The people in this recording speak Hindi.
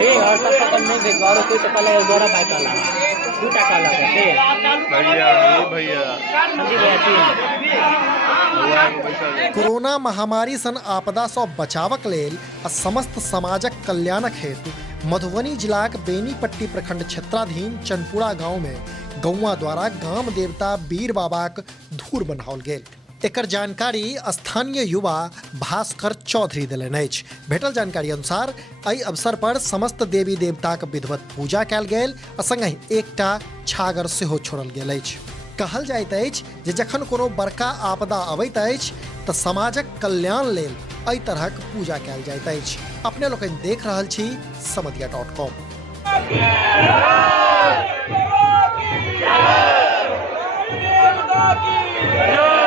ए और सब खत्म नहीं देखो और कोई तो काला गोरा भाई काला दूटा काला करते भैया भैया कोरोना महामारी सन आपदा सँ बचावक लेल आ समस्त समाजक कल्याणक हेतु मधुबनी जिलाक बेनीपट्टी प्रखंड क्षेत्राधीन चनपुरा गांव में गौवा द्वारा गाम देवता बीर बाबाक धूर बनाओल गेल। एकर जानकारी स्थानीय युवा भास्कर चौधरी देलनि अछि। भेटल जानकारी अनुसार एहि अवसर पर समस्त देवी देवताक विधिवत पूजा कयल गेल आ संगहि एकटा छागर सेहो छोड़ल गेल अछि। कहल जाइत अछि जे जखन कोनो बड़का आपदा अबैत अछि तऽ समाजक कल्याण लेल एहि तरहक पूजा कयल जाइत अछि। अपने लोकनि देख रहल छी समधिया.com। जय